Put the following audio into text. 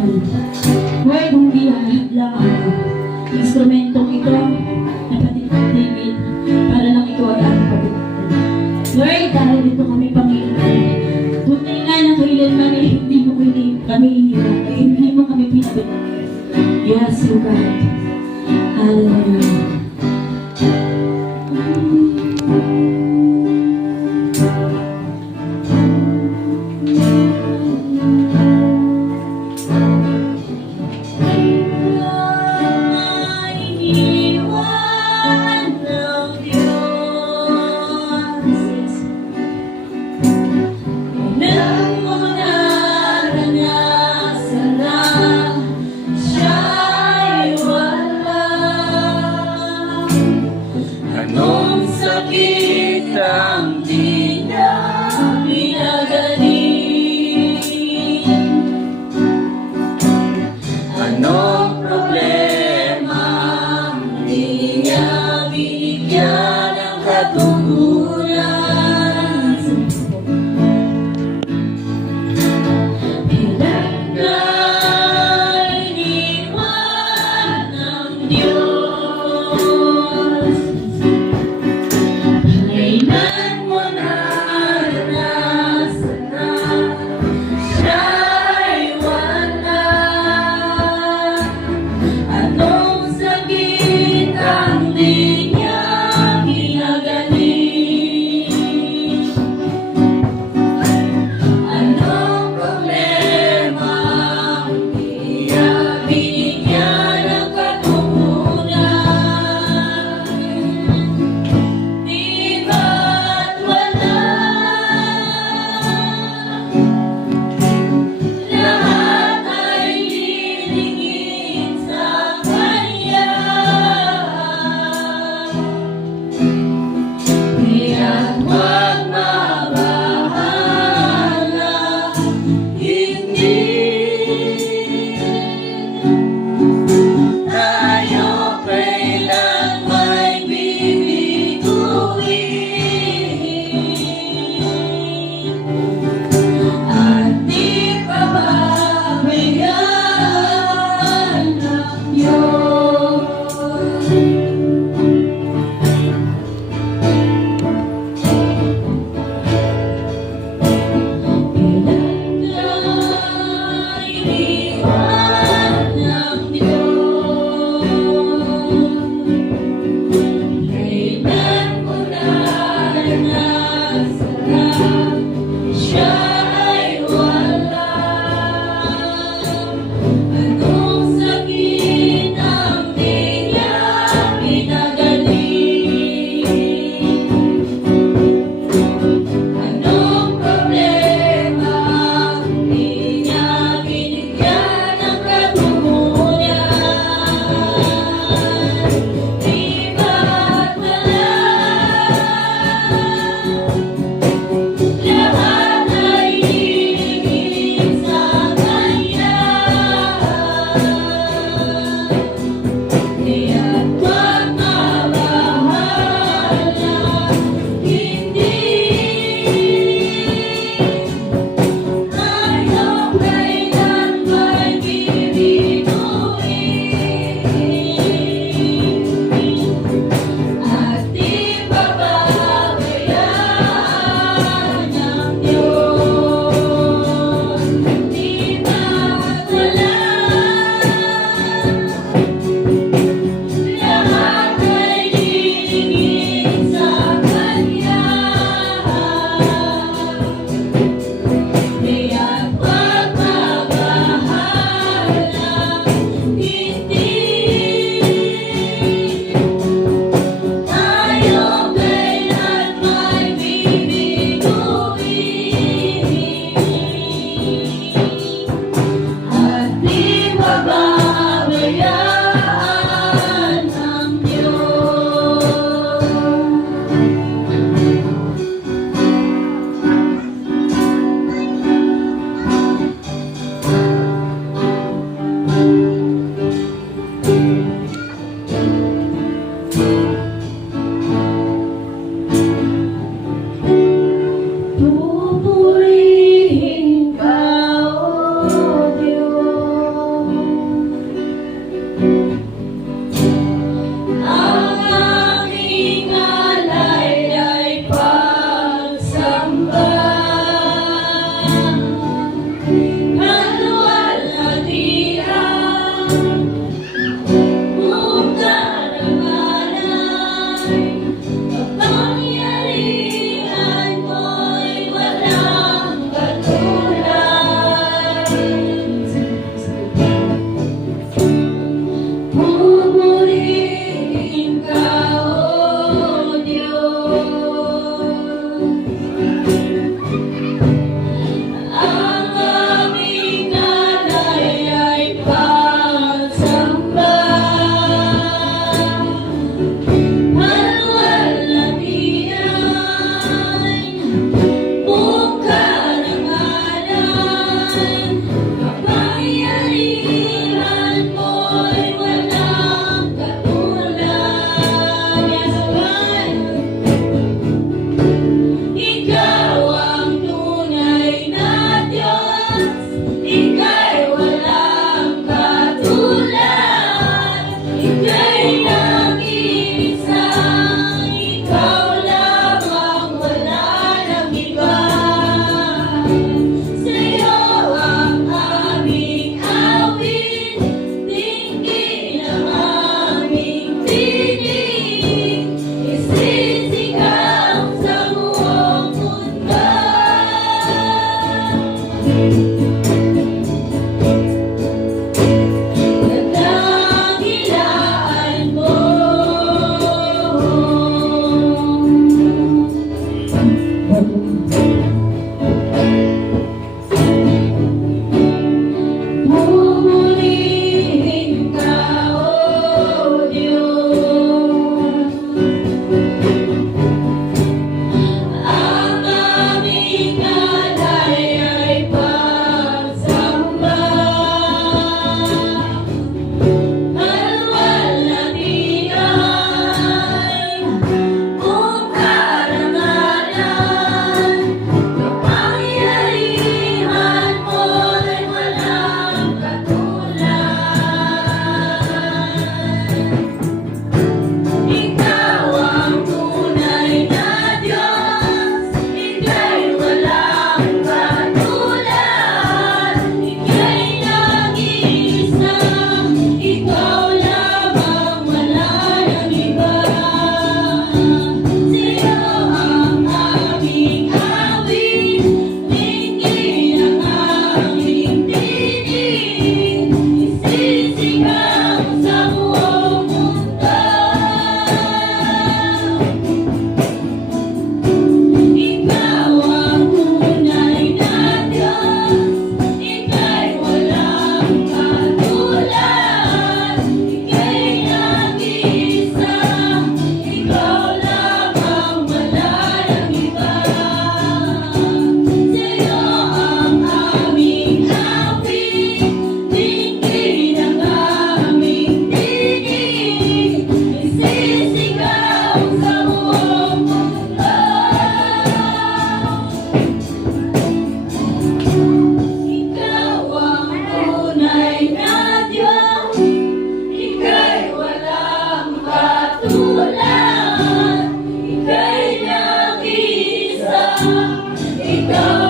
Lord. Lord, hindi lang ako. Instrumentong ito na patitigil para lang ikaw ay ang pagkakas. Lord, dahil dito kami Panginoon. Tunay nga na kailanman ay hindi mo kami, kami iniwan, ay hindi mo kami pinabilang. Yes, O God. Hallelujah. então